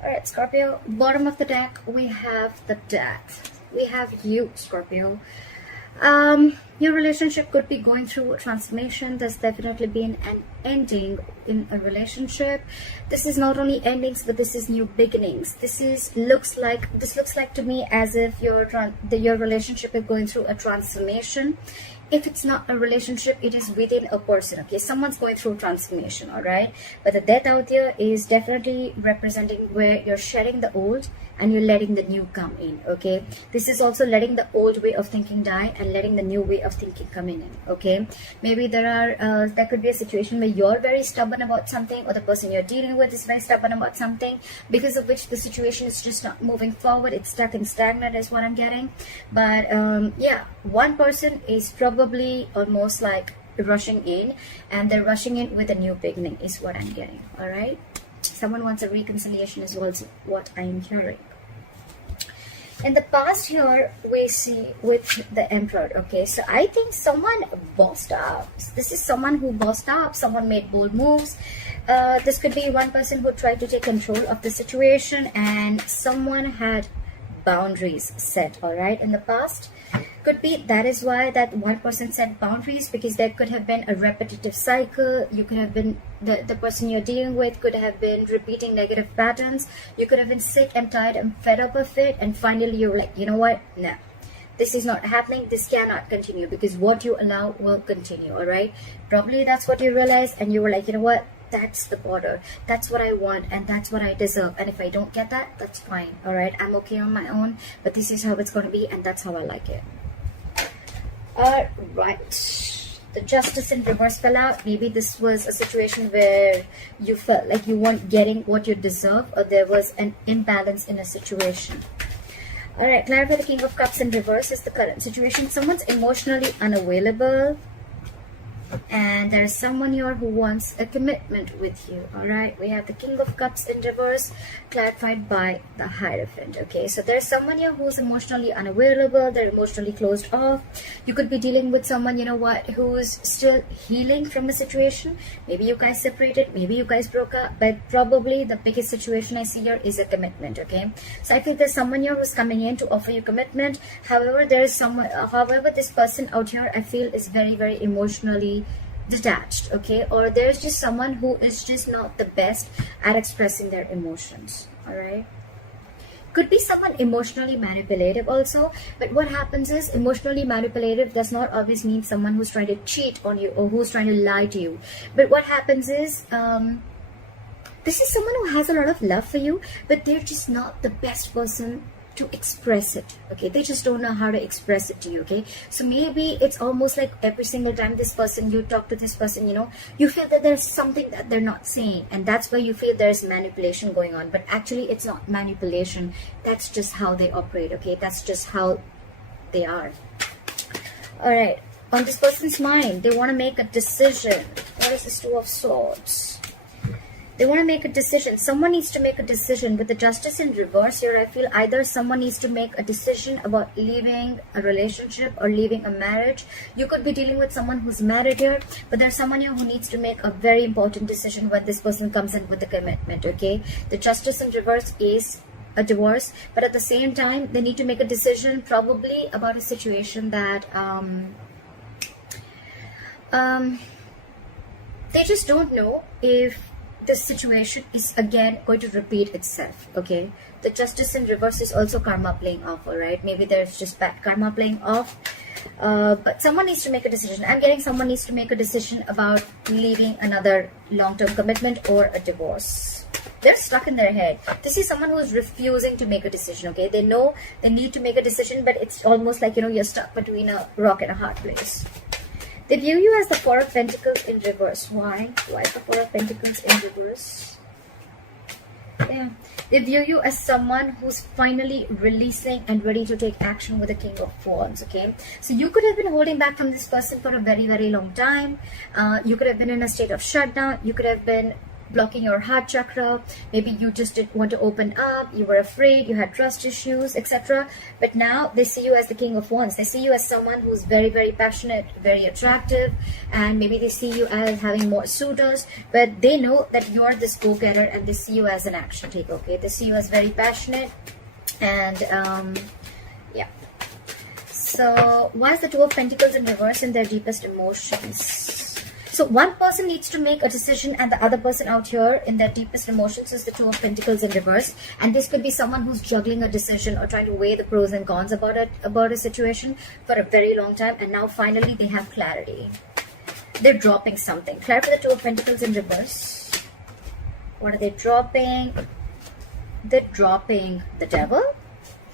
Alright, Scorpio, bottom of the deck, we have the Death. We have you, Scorpio. Your relationship could be going through a transformation. There's definitely been an ending in a relationship. This is not only endings, but this is new beginnings. This looks like to me as if your relationship is going through a transformation. If it's not a relationship, it is within a person. Okay, someone's going through transformation. All right, but the Death out there is definitely representing where you're shedding the old and you're letting the new come in. Okay, this is also letting the old way of thinking die and letting the new way of thinking come in. Okay, maybe there could be a situation where you're very stubborn about something, or the person you're dealing with is very stubborn about something, because of which the situation is just not moving forward. It's stuck and stagnant is what I'm getting. But yeah, one person is probably almost like rushing in, and they're rushing in with a new beginning is what I'm getting. All right, someone wants a reconciliation is also what I'm hearing. In the past here, we see with the Emperor. Okay, so I think someone bossed up. This is someone who bossed up. Someone made bold moves. This could be one person who tried to take control of the situation, and someone had boundaries set. All right, in the past. Could be that is why that one person set boundaries, because there could have been a repetitive cycle. You could have been the person you're dealing with could have been repeating negative patterns. You could have been sick and tired and fed up of it, and finally you're like, you know what, no, this is not happening, this cannot continue, because what you allow will continue. All right, probably that's what you realized, and you were like, you know what, that's the border, that's what I want, and that's what I deserve, and if I don't get that, that's fine. All right, I'm okay on my own, but this is how it's going to be, and that's how I like it. All right, the Justice in reverse fell out. Maybe this was a situation where you felt like you weren't getting what you deserve, or there was an imbalance in a situation. All right, clarify the King of Cups in reverse is the current situation. Someone's emotionally unavailable, and there's someone here who wants a commitment with you. All right, we have the King of Cups in reverse clarified by the Hierophant. Okay, so there's someone here who's emotionally unavailable, they're emotionally closed off. You could be dealing with someone, you know what, who's still healing from a situation. Maybe you guys separated, maybe you guys broke up, but probably the biggest situation I see here is a commitment. Okay, so I feel there's someone here who's coming in to offer you commitment. However, there's someone, however, this person out here I feel is very, very emotionally detached. Okay, or there's just someone who is just not the best at expressing their emotions. All right, could be someone emotionally manipulative also, but what happens is emotionally manipulative does not always mean someone who's trying to cheat on you or who's trying to lie to you. But what happens is this is someone who has a lot of love for you, but they're just not the best person to express it. Okay, they just don't know how to express it to you. Okay, so maybe it's almost like every single time this person, you talk to this person, you know, you feel that there's something that they're not saying, and that's why you feel there's manipulation going on. But actually it's not manipulation, that's just how they operate. Okay, that's just how they are. All right, on this person's mind, they want to make a decision. What is this Two of Swords? They want to make a decision. Someone needs to make a decision. With the Justice in reverse here, I feel either someone needs to make a decision about leaving a relationship or leaving a marriage. You could be dealing with someone who's married here, but there's someone here who needs to make a very important decision when this person comes in with the commitment. Okay, the Justice in reverse is a divorce, but at the same time they need to make a decision probably about a situation that they just don't know if this situation is again going to repeat itself. Okay, the Justice in reverse is also karma playing off. All right, maybe there's just bad karma playing off, but someone needs to make a decision. I'm getting someone needs to make a decision about leaving another long-term commitment or a divorce. They're stuck in their head. This is someone who is refusing to make a decision. Okay, they know they need to make a decision, but it's almost like, you know, you're stuck between a rock and a hard place. They view you as the Four of Pentacles in reverse. Why? Why is the Four of Pentacles in reverse? Yeah. They view you as someone who's finally releasing and ready to take action with the King of Wands. Okay. So you could have been holding back from this person for a very, very long time. You could have been in a state of shutdown. You could have been blocking your heart chakra. Maybe you just didn't want to open up, you were afraid, you had trust issues, etc. But now they see you as the King of Wands. They see you as someone who's very, very passionate, very attractive, and maybe they see you as having more suitors, but they know that you're this go-getter, and they see you as an action taker. Okay, they see you as very passionate, and yeah. So why is the Two of Pentacles in reverse in their deepest emotions? So one person needs to make a decision, and the other person out here in their deepest emotions is the Two of Pentacles in reverse. And this could be someone who's juggling a decision or trying to weigh the pros and cons about a situation for a very long time, and now finally they have clarity. They're dropping something. Clarify the Two of Pentacles in reverse. What are they dropping? They're dropping the Devil.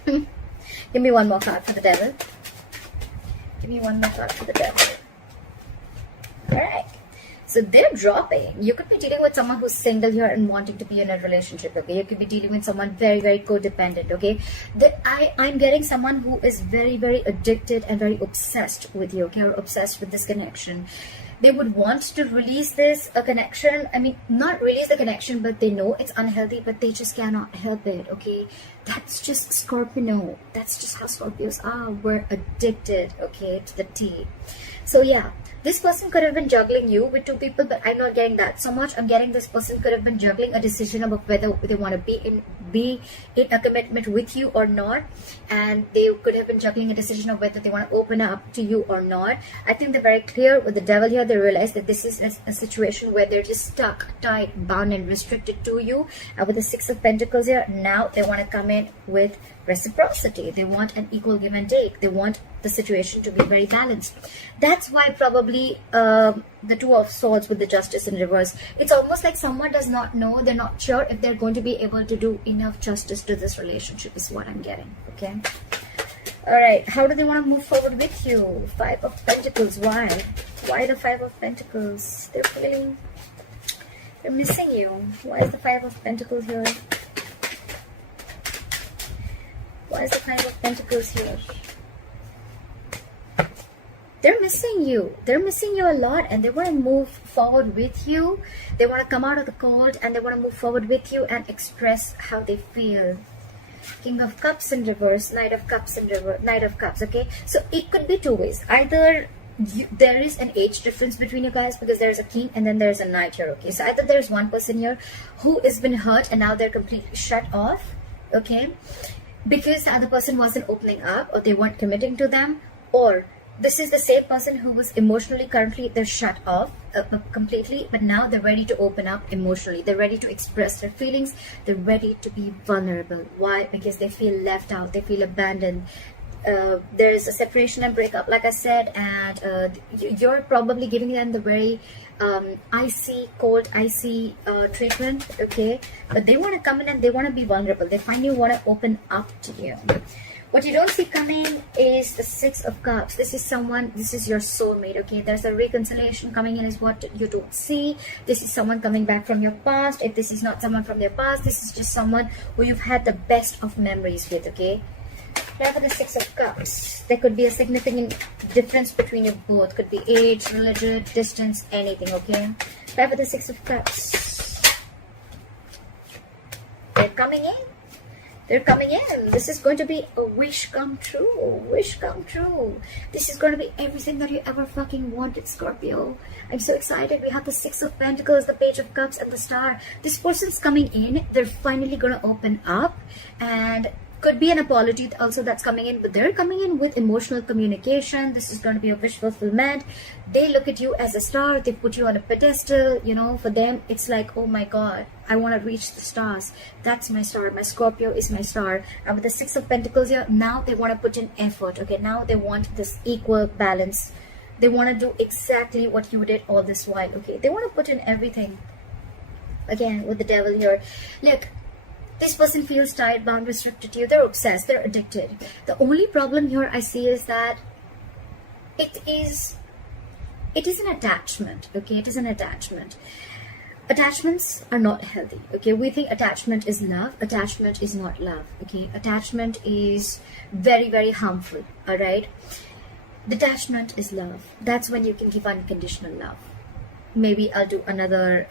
Give me one more card for the Devil. Give me one more card for the Devil. Alright. So they're dropping. You could be dealing with someone who's single here and wanting to be in a relationship, okay? You could be dealing with someone very, very codependent, okay? I'm getting someone who is very, very addicted and very obsessed with you, okay? Or obsessed with this connection. They would want to release this connection. I mean, not release the connection, but they know it's unhealthy, but they just cannot help it, okay? That's just Scorpio. That's just how Scorpios are. We're addicted, okay, to the T. So yeah, this person could have been juggling you with two people, but I'm not getting that so much. I'm getting this person could have been juggling a decision about whether they want to be in a commitment with you or not, and they could have been juggling a decision of whether they want to open up to you or not. I think they're very clear with the Devil here. They realize that this is a situation where they're just stuck, tied, bound, and restricted to you. And with the Six of Pentacles here, now they want to come in with reciprocity. They want an equal give and take. They want the situation to be very balanced. That's why probably the Two of Swords with the Justice in reverse. It's almost like someone does not know, they're not sure if they're going to be able to do enough justice to this relationship is what I'm getting, okay? Alright, how do they want to move forward with you? Five of Pentacles, why? Why the Five of Pentacles? They're missing you. Why is the Five of Pentacles here? Why is the Five of Pentacles here? They're missing you. They're missing you a lot, and they want to move forward with you. They want to come out of the cold, and they want to move forward with you and express how they feel. King of Cups in reverse, Knight of Cups in reverse, Knight of Cups, okay? So it could be two ways. Either there is an age difference between you guys, because there's a king and then there's a knight here, okay? So either there's one person here who has been hurt and now they're completely shut off, okay? Because the other person wasn't opening up, or they weren't committing to them, or this is the same person who was emotionally, currently they're shut off completely, but now they're ready to open up emotionally. They're ready to express their feelings. They're ready to be vulnerable. Why? Because they feel left out. They feel abandoned. There's a separation and breakup, like I said, and you're probably giving them the very icy, cold, icy treatment, okay? But they want to come in and they want to be vulnerable. They finally want to open up to you. What you don't see coming is the Six of Cups. This is someone, this is your soulmate, okay? There's a reconciliation coming in is what you don't see. This is someone coming back from your past. If this is not someone from your past, this is just someone who you've had the best of memories with, okay? Now for the Six of Cups, there could be a significant difference between you both. Could be age, religion, distance, anything, okay? Now for the Six of Cups, they're coming in. They're coming in. This is going to be a wish come true. Wish come true. This is going to be everything that you ever fucking wanted, Scorpio. I'm so excited. We have the Six of Pentacles, the Page of Cups, and the Star. This person's coming in. They're finally going to open up, and could be an apology also that's coming in, but they're coming in with emotional communication. This is going to be a wish fulfillment. They look at you as a star. They put you on a pedestal. You know, for them it's like, oh my god, I want to reach the stars. That's my star. My Scorpio is my star. And with the Six of Pentacles here, now they want to put in effort, okay? Now they want this equal balance. They want to do exactly what you did all this while, okay? They want to put in everything. Again, with the Devil here, look, this person feels tied, bound, restricted to you. They're obsessed. They're addicted. The only problem here I see is that it is an attachment, okay? It is an attachment. Attachments are not healthy, okay? We think attachment is love. Attachment is not love, okay? Attachment is very, very harmful, all right? Detachment is love. That's when you can give unconditional love. maybe I'll do another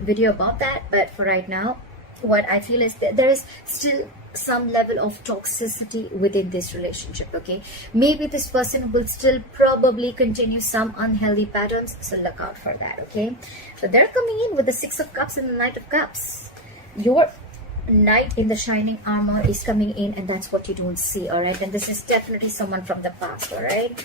video about that. But for right now, what I feel is that there is still some level of toxicity within this relationship. Okay, maybe this person will still probably continue some unhealthy patterns, so look out for that. Okay, so they're coming in with the Six of Cups and the Knight of Cups. Your knight in the shining armor is coming in, and that's what you don't see. All right, and this is definitely someone from the past. All right,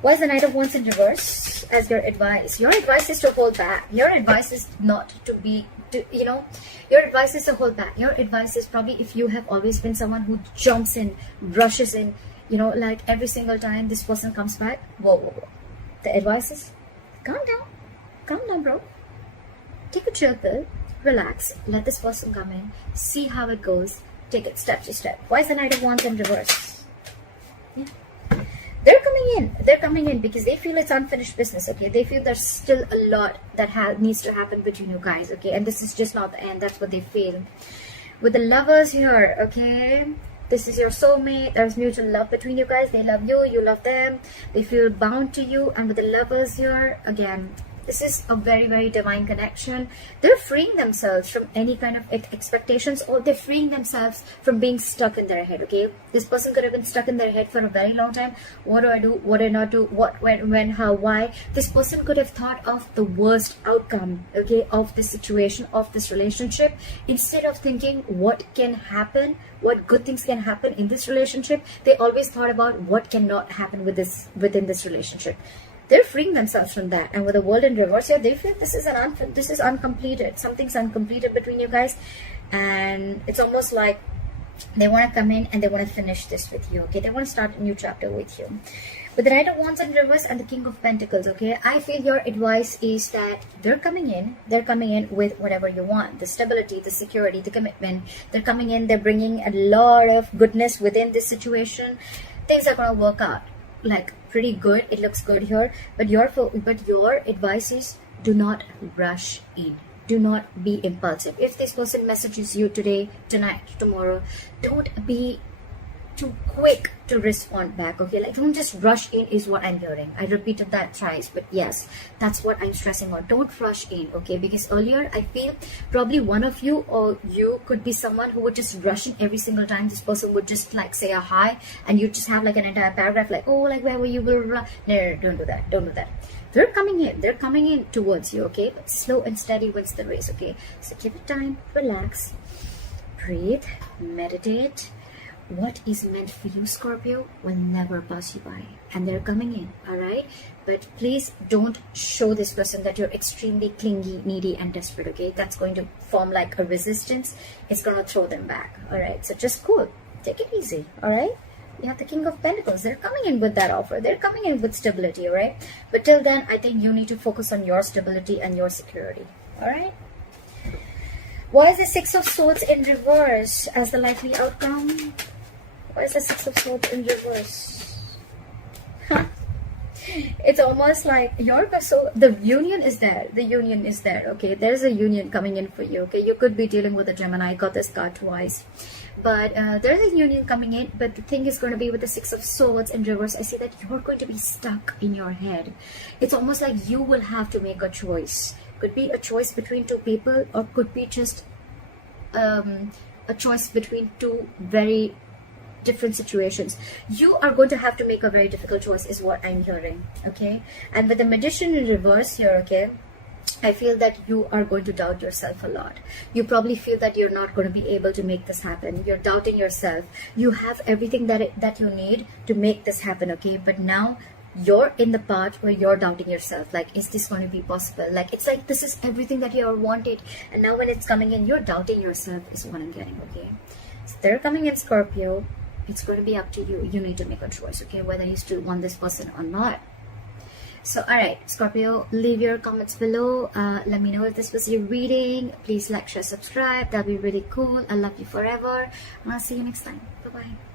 why is the Knight of Wands in reverse as your advice? Your advice is to hold back. Your advice is not to be, you know, your advice is to hold back. Your advice is probably, if you have always been someone who jumps in, rushes in, you know, like every single time this person comes back, whoa. The advice is calm down, bro. Take a chill pill, relax, let this person come in, see how it goes, take it step to step. Why is the Knight of Wands in reverse? Yeah. They're coming in because they feel it's unfinished business. Okay, they feel there's still a lot that needs to happen between you guys. Okay, and this is just not the end. That's what they feel. With the Lovers here, okay, this is your soulmate. There's mutual love between you guys. They love you, you love them, they feel bound to you. And with the Lovers here, again, this is a very, very divine connection. They're freeing themselves from any kind of expectations, or they're freeing themselves from being stuck in their head. Okay, this person could have been stuck in their head for a very long time. What do I do? What do I not do? What, when, how, why? This person could have thought of the worst outcome, okay, of this situation, of this relationship, instead of thinking what can happen, what good things can happen in this relationship. They always thought about what cannot happen within this relationship. They're freeing themselves from that. And with the World in reverse here, they feel this is uncompleted. Something's uncompleted between you guys, and it's almost like they want to come in and they want to finish this with you. Okay, they want to start a new chapter with you. With the Knight of Wands in reverse and the King of Pentacles, okay, I feel your advice is that they're coming in with whatever you want, the stability, the security, the commitment. They're coming in, they're bringing a lot of goodness within this situation. Things are going to work out like pretty good. It looks good here, but your advice is, do not rush in, do not be impulsive. If this person messages you today, tonight, tomorrow, don't be too quick to respond back. Okay, like don't just rush in is what I'm hearing. I repeated that thrice, but yes, that's what I'm stressing on. Don't rush in. Okay, because earlier I feel probably one of you, or you could be someone who would just rush in every single time this person would just like say a hi, and you just have like an entire paragraph like, oh, like where were you, blah, blah, blah. No, don't do that. They're coming in towards you. Okay, but slow and steady wins the race. Okay, so give it time, relax, breathe, meditate. What is meant for you, Scorpio, will never pass you by, and they're coming in. All right, but please don't show this person that you're extremely clingy, needy, and desperate. Okay, that's going to form like a resistance. It's gonna throw them back. All right, so just cool, take it easy. All right, you have the King of Pentacles. They're coming in with that offer. They're coming in with stability. All right, but till then, I think you need to focus on your stability and your security. All right. Why is the Six of Swords in reverse as the likely outcome? Why is the Six of Swords in reverse? Huh. It's almost like the union is there. The union is there. Okay, there's a union coming in for you. Okay, you could be dealing with a Gemini. I got this card twice, but there's a union coming in. But the thing is going to be with the Six of Swords in reverse. I see that you're going to be stuck in your head. It's almost like you will have to make a choice. Could be a choice between two people, or could be just a choice between two very different situations. You are going to have to make a very difficult choice is what I'm hearing. Okay, and with the Magician in reverse here, okay, I feel that you are going to doubt yourself a lot. You probably feel that you're not going to be able to make this happen. You're doubting yourself. You have everything that you need to make this happen. Okay, but now you're in the part where you're doubting yourself, like, is this going to be possible? Like, it's like this is everything that you ever wanted, and now when it's coming in, you're doubting yourself is what I'm getting. Okay, so they're coming in, Scorpio. It's going to be up to you. You need to make a choice, okay, whether you still want this person or not. So, all right, Scorpio, leave your comments below. Let me know if this was your reading. Please like, share, subscribe. That'll be really cool. I love you forever. And I'll see you next time. Bye-bye.